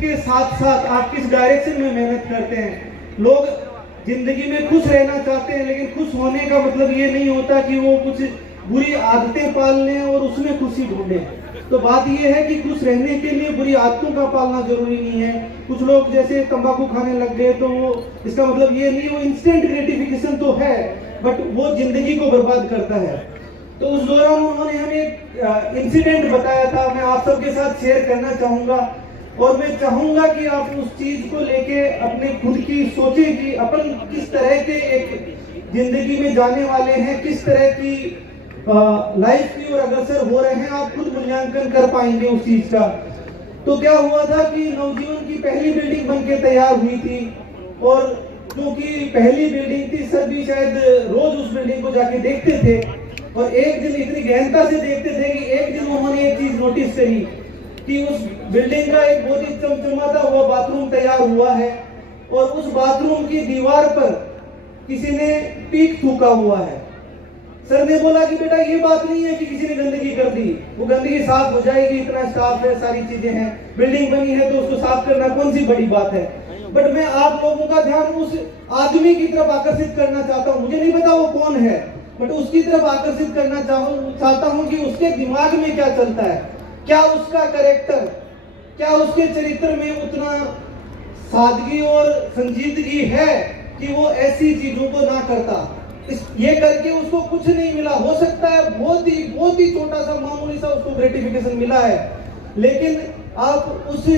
के साथ साथ आप किस डायरेक्शन में मेहनत करते हैं। लोग जिंदगी में खुश रहना चाहते हैं, लेकिन खुश होने का मतलब ये नहीं होता कि वो कुछ बुरी आदतें पाल लें और उसमें खुशी ढूंढें। तो बात यह है कि खुश रहने के लिए बुरी आदतों का पालना जरूरी नहीं है। कुछ लोग जैसे तंबाकू खाने लग गए तो वो, इसका मतलब ये नहीं, वो इंस्टेंट ग्रेटिफिकेशन तो है बट वो जिंदगी को बर्बाद करता है। तो उस दौरान उन्होंने हमें एक इंसिडेंट बताया था, मैं आप सबके साथ शेयर करना चाहूंगा और मैं चाहूंगा कि आप उस चीज को लेके अपने खुद की सोचें कि अपन किस तरह के एक जिंदगी में जाने वाले हैं, किस तरह की लाइफ की ओर अग्रसर हो रहे हैं। आप खुद मूल्यांकन कर पाएंगे उस चीज का। तो क्या हुआ था कि नवजीवन की पहली बिल्डिंग बनके तैयार हुई थी और क्योंकि पहली बिल्डिंग थी, सभी शायद रोज उस बिल्डिंग को जाके देखते थे और एक दिन इतनी गहनता से देखते थे कि एक दिन उन्होंने एक चीज नोटिस करी कि उस बिल्डिंग का एक बहुत ही चमचमाता हुआ बाथरूम तैयार हुआ है और उस बाथरूम की दीवार पर किसी ने पीक थूका हुआ है। सर ने बोला कि बेटा ये बात नहीं है कि किसी ने गंदगी कर दी, वो गंदगी साफ हो जाएगी, इतना स्टाफ है, सारी चीजें हैं, बिल्डिंग बनी है तो उसको साफ करना कौन सी बड़ी बात है। बट मैं आप लोगों का ध्यान उस आदमी की तरफ आकर्षित करना चाहता हूँ। मुझे नहीं पता वो कौन है बट उसकी तरफ आकर्षित करना चाहता हूँ कि उसके दिमाग में क्या चलता है, क्या उसका कैरेक्टर, क्या उसके चरित्र में उतना सादगी और संजीदगी है कि वो ऐसी चीजों को ना करता। ये करके उसको कुछ नहीं मिला, हो सकता है बहुत ही छोटा सा मामूली सा उसको ग्रेटिफिकेशन मिला है, लेकिन आप उस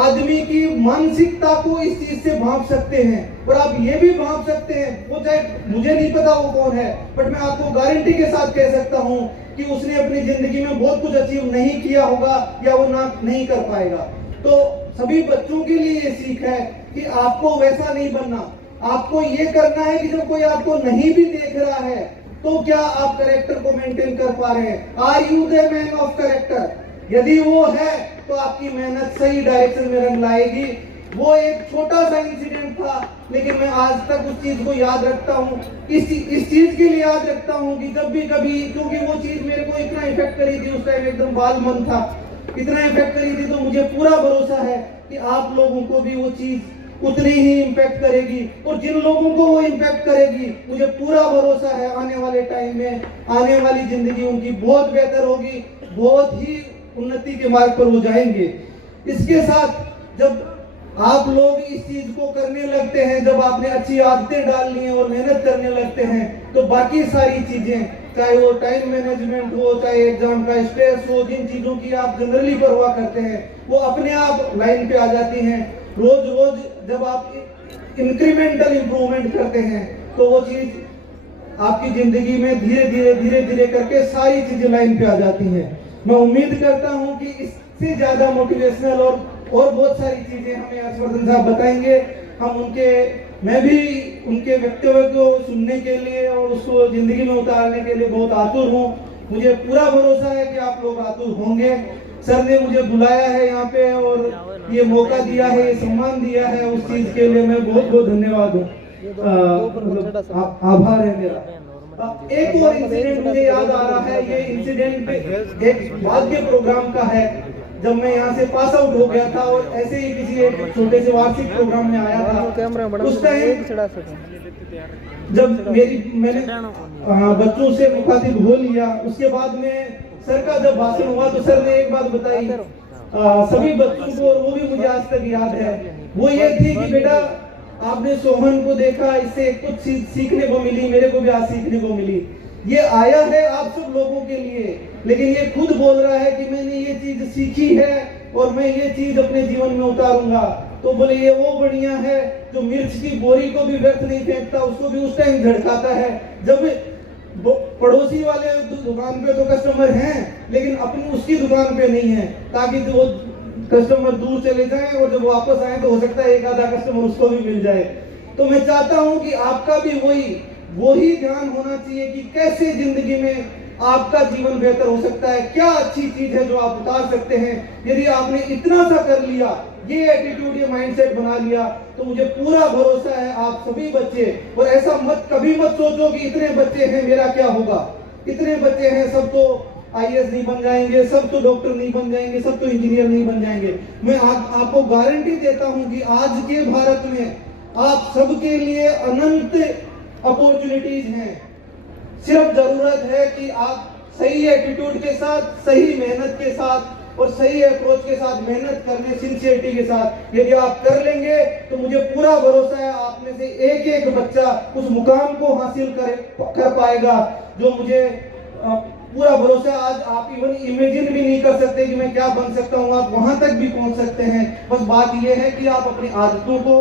आदमी की मानसिकता को इस चीज से भांप सकते हैं और आप ये भी भांप सकते हैं, वो चाहे मुझे नहीं पता वो कौन है बट मैं आपको गारंटी के साथ कह सकता हूं कि उसने अपनी जिंदगी में बहुत कुछ अचीव नहीं किया होगा या वो नहीं कर पाएगा। तो सभी बच्चों के लिए ये सीख है कि आपको वैसा नहीं बनना। आपको ये करना है कि जब कोई आपको नहीं भी देख रहा है तो क्या आप कैरेक्टर को मेंटेन कर पा रहे हैं। Are you the man of character? यदि वो है तो आपकी मेहनत सही डायरेक्शन में रंग लाएगी। वो एक छोटा सा इंसिडेंट था लेकिन मैं आज तक उस चीज को याद रखता हूँ। इस चीज के लिए याद रखता हूँ कि जब भी कभी, क्योंकि वो चीज मेरे को इतना इफेक्ट करी थी, उस टाइम एकदम बाल मन था, इतना इफेक्ट करी थी, तो मुझे पूरा भरोसा है कि आप लोगों को भी वो चीज उतनी ही इम्पैक्ट करेगी और जिन लोगों को वो इम्पैक्ट करेगी मुझे पूरा भरोसा है आने वाले टाइम में, आने वाली जिंदगी उनकी बहुत बेहतर होगी, बहुत ही उन्नति के मार्ग पर वो जाएंगे। इसके साथ जब आप लोग इस चीज को करने लगते हैं, जब आपने अच्छी आदतें डालनी है और मेहनत करने लगते हैं तो बाकी सारी चीजें, चाहे वो टाइम मैनेजमेंट हो, चाहे एग्जाम का स्ट्रेस हो, जिन चीजों की आप जनरली परवाह करते हैं वो अपने आप लाइन पे आ जाती हैं। रोज रोज जब आप इंक्रीमेंटल इंप्रूवमेंट करते हैं तो वो चीज आपकी जिंदगी में धीरे धीरे करके सारी चीजें लाइन पे आ जाती हैं। मैं उम्मीद करता हूं कि इससे ज्यादा मोटिवेशनल और बहुत सारी चीजें हमें हर्षवर्धन साहब बताएंगे। मैं भी उनके वक्तव्य को सुनने के लिए और उसको जिंदगी में उतारने के लिए बहुत आतुर हूँ। मुझे पूरा भरोसा है कि आप लोग आतुर होंगे। सर ने मुझे बुलाया है यहाँ पे और ये मौका दिया है, ये सम्मान दिया है, उस चीज के लिए मैं बहुत बहुत धन्यवाद हूँ, आभार है मेरा। एक और इंसिडेंट मुझे याद आ रहा है। ये इंसिडेंट एक वाद्य प्रोग्राम का है। जब मैं यहाँ से पास आउट हो गया था और ऐसे ही किसी एक छोटे से वार्षिक प्रोग्राम में आया था, उस टाइम जब मैंने बच्चों से मुखातिब हो लिया, उसके बाद में सर का जब भाषण हुआ तो सर ने एक बात बताई सभी बच्चों को और वो भी मुझे आज तक याद है। वो ये थी कि बेटा आपने सोहन को देखा, इससे कुछ सीखने को मिली, मेरे को भी आज सीखने को मिली। ये आया है आप सब लोगों के लिए, लेकिन ये खुद बोल रहा है कि मैंने ये चीज सीखी है और मैं ये चीज अपने जीवन में उतारूंगा। तो बोले ये वो बढ़िया है जो मिर्च की बोरी को भी व्यर्थ नहीं फेंकता, उसको भी उस टाइम झटकाता है जब पड़ोसी वाले दुकान पे तो कस्टमर हैं लेकिन अपनी उसकी दुकान पे नहीं है, ताकि वो कस्टमर दूर चले जाएं और जब वापस आए तो हो सकता है एक आधा कस्टमर उसको भी मिल जाए। तो मैं चाहता हूं कि आपका भी वही ध्यान होना चाहिए कि कैसे जिंदगी में आपका जीवन बेहतर हो सकता है, क्या अच्छी चीज है जो आप उतार सकते हैं। यदि आपने इतना सा कर लिया, ये एटीट्यूड, ये माइंडसेट बना लिया, तो मुझे पूरा भरोसा है आप सभी बच्चे, और ऐसा कभी मत सोचो कि इतने बच्चे हैं मेरा क्या होगा, इतने बच्चे हैं सब तो आईएएस नहीं बन जाएंगे, सब तो डॉक्टर नहीं बन जाएंगे, सब तो इंजीनियर नहीं बन जाएंगे। मैं आपको गारंटी देता हूं कि आज के भारत में आप सबके लिए अनंत अपॉर्चुनिटीज हैं। सिर्फ जरूरत है कि आप सही एटीट्यूड के साथ, सही मेहनत के साथ और सही अप्रोच के साथ मेहनत करने, सिंसियरिटी के साथ यदि आप कर लेंगे तो मुझे पूरा भरोसा है आप में से एक एक बच्चा उस मुकाम को हासिल कर पाएगा जो मुझे पूरा भरोसा। आज आप इवन इमेजिन भी नहीं कर सकते कि मैं क्या बन सकता हूँ, आप वहां तक भी पहुंच सकते हैं। बस बात यह है कि आप अपनी आदतों को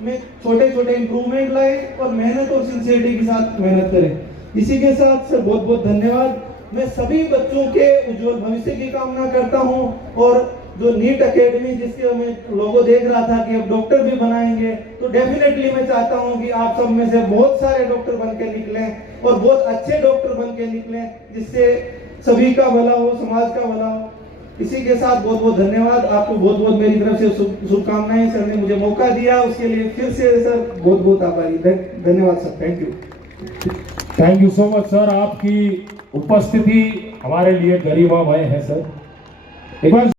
में छोटे छोटे इंप्रूवमेंट लाएं और मेहनत और सिंसियरिटी के साथ मेहनत करें। इसी के साथ सर बहुत बहुत धन्यवाद। मैं सभी बच्चों के उज्जवल भविष्य की कामना करता हूं और जो नीट एकेडमी जिसके मैं लोगो देख रहा था कि अब डॉक्टर भी बनाएंगे, तो डेफिनेटली मैं चाहता हूं कि आप सब में से बहुत सारे डॉक्टर बन के निकलें और बहुत अच्छे डॉक्टर बन के निकलें, जिससे सभी का भला हो, समाज का भला हो। इसी के साथ बहुत बहुत धन्यवाद। आपको बहुत बहुत मेरी तरफ से शुभकामनाएं। सर ने मुझे मौका दिया उसके लिए फिर से सर बहुत बहुत आभारी। धन्यवाद sir. Thank you. Thank you so much sir. आपकी उपस्थिति हमारे लिए गरिमामय है सर। एक बार